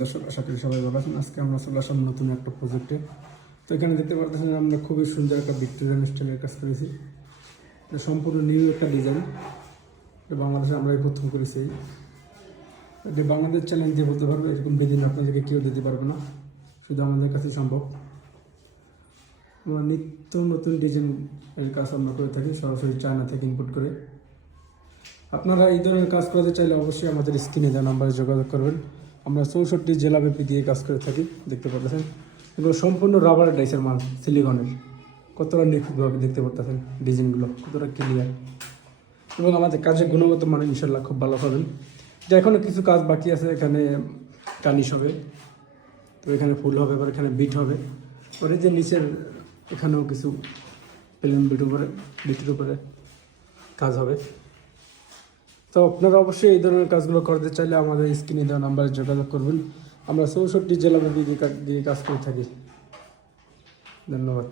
দর্শক, আশা করি সবাই ভালো আছেন। আজকে আমরা চলে আসলাম নতুন একটা প্রজেক্টে। তো এখানে দেখতে পাচ্ছেন আমরা খুবই সুন্দর একটা ভিক্টোরিয়ান স্টাইলের কাজ করেছি। এটা সম্পূর্ণ নিউ একটা ডিজাইন, বাংলাদেশে আমরা এই প্রথম করেছি। এটা বাংলাদেশ চ্যালেঞ্জ দিয়ে বলতে পারবে, এরকম ডিজাইন আপনাদেরকে কেউ দিতে পারবে না, শুধু আমাদের কাছে সম্ভব। আমরা নিত্য নতুন ডিজাইন এর কাজ আমরা করে থাকি, সরাসরি চায়না থেকে ইম্পোর্ট করে। আপনারা এই ধরনের কাজ করতে চাইলে অবশ্যই আমাদের স্ক্রিনে দেওয়া নাম্বারে যোগাযোগ করবেন। আমরা 64 জেলাব্যাপী দিয়ে কাজ করে থাকি। দেখতে পাচ্ছেন এগুলো সম্পূর্ণ রাবারের ডাইসের মাল, সিলিকনের। কতটা নিখুঁতভাবে দেখতে পাচ্ছেন ডিজাইনগুলো, কতটা ক্লিয়ার, এবং আমাদের কাজের গুণগত মান ইনশাল্লাহ খুব ভালো পাবেন। যে এখনও কিছু কাজ বাকি আছে, এখানে কানিশ হবে, তো এখানে ফুল হবে, এবার এখানে বিট হবে, ওর যে নিচের এখানেও কিছু প্লেন বিটের উপরে কাজ হবে। তো আপনারা অবশ্যই এই ধরনের কাজগুলো করতে চাইলে আমাদের স্ক্রিনে দেওয়া নাম্বারে যোগাযোগ করবেন। আমরা 64 জেলাব্যাপী দিয়ে কাজ করে থাকি। ধন্যবাদ।